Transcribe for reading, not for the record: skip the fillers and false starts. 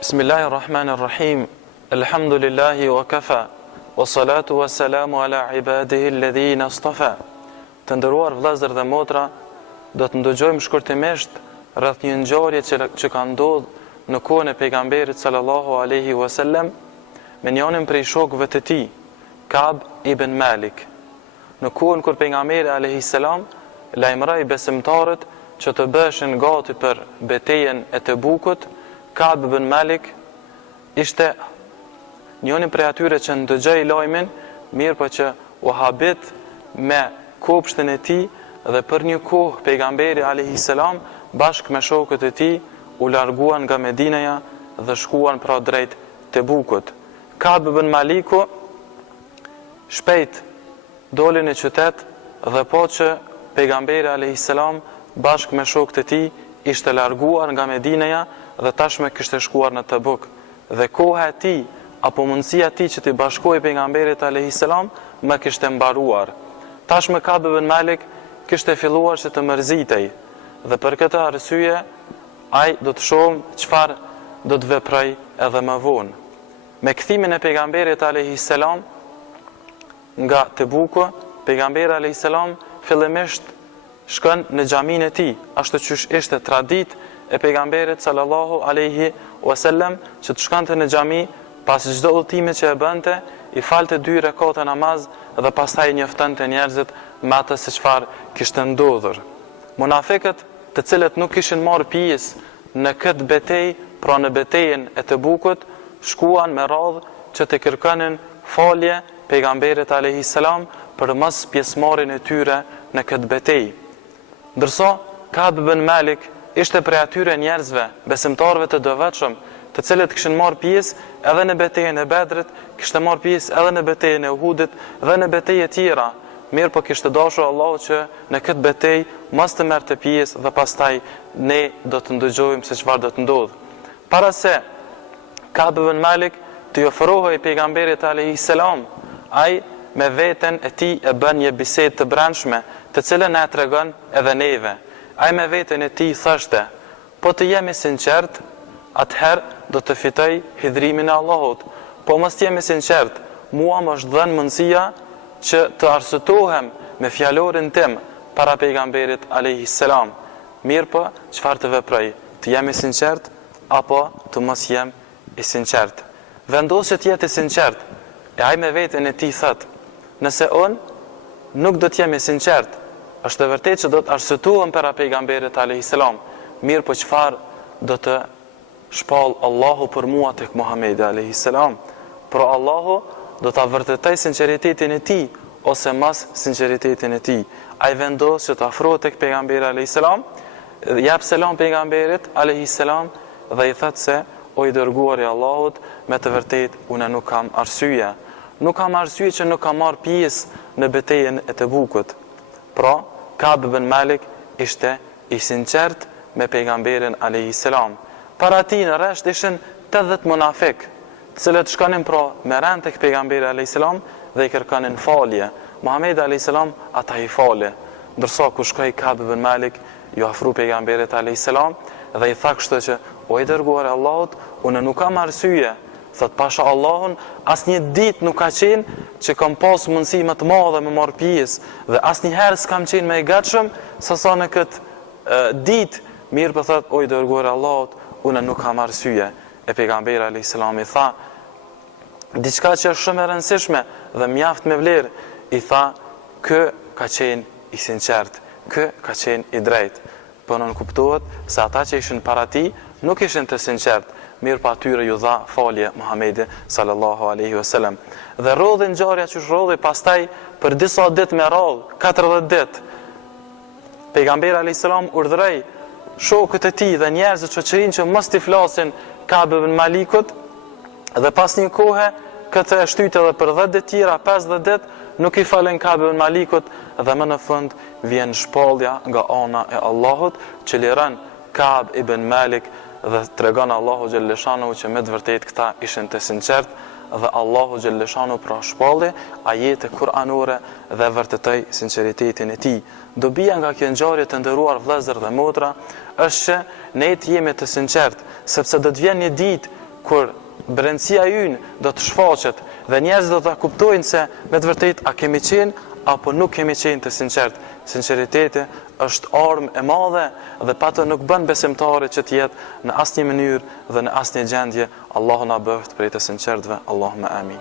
Bismillahirrahmanirrahim. Alhamdulillahi wa kafa. Wa salatu wa salamu ala ibadihi alladhina istafa. Të nderuar vëllezër dhe motra, do të ndëgjojmë shkurtimisht rreth një ngjarje që ka ndodhur në kohën e pejgamberit sallallahu alaihi wasallam me njërin prej shokëve të tij, Ka'b ibn Malik. Në kohën kur pejgamberi alayhi salam lajmëroi besimtarët që të bëheshin gati për betejën e Tebukut, Ka'b ibn Malik ishte njërin prej atyre që ndëgjoi lajmin, mirë po që wahabit me kopshtin e tij dhe për një kohë pejgamberi alayhi salam bashkë me shokët e tij u larguan nga Medinaja dhe shkuan pra drejt Tebukut. Ka'b ibn Maliku shpejt doli në qytet dhe po që pejgamberi alayhi salam bashkë me shokët e tij ishte larguar nga Medinaja dhe tashme kishte shkuar në Tebuk. Dhe koha e tij apo mundësia e tij që të bashkojë pejgamberit alayhi salam më kishte mbaruar. Tashme Ka'b ibn Malik kishte filluar që të mërzitej dhe për këtë arsye ai do të shohim çfarë do të veproj edhe më vonë. Me kthimin e pejgamberit alayhi salam nga Tebuku, pejgamberi alayhi salam fillimisht shkon në xhamin e tij, ashtu siç ishte traditë e pejgamberit sallallahu alaihi wasallam që të shkonte në xhami pas çdo udhëtimi që e bënte, i falte 2 rekate namaz dhe pastaj njoftonte njerëzit me atë se çfarë kishte ndodhur. Munafiqët, të cilët nuk kishin marrë pjesë në këtë betejë, pra në betejën e Tebukut, shkuan me radhë që të kërkonin falje pejgamberit alayhi salam për mos pjesëmarrjen e tyre në këtë betejë. Ndërsa Ka'b ibn Malik ishte prej atyre njerëzve, besimtarëve të dovetshëm, të cilët kishin marrë pjesë edhe në betejën e Bedrit, kishte marrë pjesë edhe në betejën e Uhudit dhe në betejë tjera. Mirë po kishte dashur Allahu që në këtë betejë mos të merrte pjesë dhe pastaj ne do të ndëgjojmë se çfarë do të ndodhë. Para se Ka'b ibn Malik të ofrohej pejgamberit alayhi salam, ai me veten e tij e bën një bisedë të brendshme, të cilën na tregon edhe neve. Ai me veten e tij thoshte: "Po të jemi sinqert, atëherë do të fitoj hidhrimin e Allahut. Po mos jemi sinqert, mua më është dhënë mundësia që të arsëtohem me fjalorin tim para pejgamberit alayhi salam. Mirë po, çfarë të veproj? Të jemi sinqert apo të mos jem i sinqert?" Vendos që të jetë i sinqert. E ai me veten e tij thot: "Nëse unë nuk do të jem i sinqert, është e vërtetë që do të arsëtohem para pejgamberit alayhi salam. Mirë po çfarë do të shpall Allahu për mua tek Muhamedi alayhi salam? Por Allahu do ta vërtetoj sinqeritetin e tij ose mos sinqeritetin e tij." Ai vendos që të afrohet tek pejgamberi alayhi salam, jap selam pejgamberit alayhi salam dhe i thot se: "O i dërguar i Allahut, me të vërtetë unë nuk kam arsye. Nuk kam arsye që nuk kam marrë pjesë në betejën e Tebukut." Pra, Ka'b ibn Malik ishte i sinqert me pejgamberin alayhi salam. Para tij në rresht ishin 80 munafik, të cilët shkonin pra me rënd tek pejgamberi alayhi salam dhe i kërkonin falje. Muhamedi alayhi salam ata i fale. Ndërsa ku shkoi Ka'b ibn Malik, ju afru pejgamberit alayhi salam dhe i tha kështu që: "O i dërguar i Allahut, unë nuk kam arsye." Thot: "Pasha Allahun, asnjë ditë nuk ka qenë që kam pas mundësi më të madhe me marr pjesë dhe asnjëherë s'kam qenë më i gatshëm sa në këtë ditë." Mirë po thot: "O i dërguar i Allahut, unë nuk kam arsye." E pejgamberi alayhis salam i tha diçka që është shumë e rëndësishme dhe mjaft me vlerë. I tha: "Kë ka qenë i sinqert, kë ka qenë i drejtë." Po nuk kuptohet se ata që ishin para tij nuk ishin të sinqert. Mirë pa atyre ju dha falje Muhamedi sallallahu alaihi wasallam. Dhe rodhi ngjarja që rodhi pastaj për disa ditë me radhë, 40 ditë. Pejgamberi alayhis salam urdhëroi shokët e tij dhe njerëzit që shoqërinë që mos t'i flasin Ka'b ibn Malikut, dhe pas një kohe këtë e shtyte edhe për 10 ditë tjera, 50 ditë nuk i falen Ka'b ibn Malikut dhe më në fund vjen shpallja nga ana e Allahut që liron Ka'b ibn Malik dhe tregon Allahu xhelleshanu që me të vërtetë këta ishin të sinqert dhe Allahu xhelleshanu pra shpalli ajete kuranore dhe vërtetoi sinqeritetin e tij. Dobia nga kjo ngjarje të nderuar vëllezër dhe motra është që ne të jemi të sinqert, sepse do të vjen një ditë kur brendësia ynë do të shfaqet dhe njerëzit do ta kuptojnë se me të vërtetë a kemi qenë apo nuk kemi qenë të sinqert. Sinqeriteti është armë e madhe dhe pa të nuk bën besimtari që të jetë në asnjë mënyrë dhe në asnjë gjendje. Allahu na bëft prej të sinqertëve. Allahumma amin.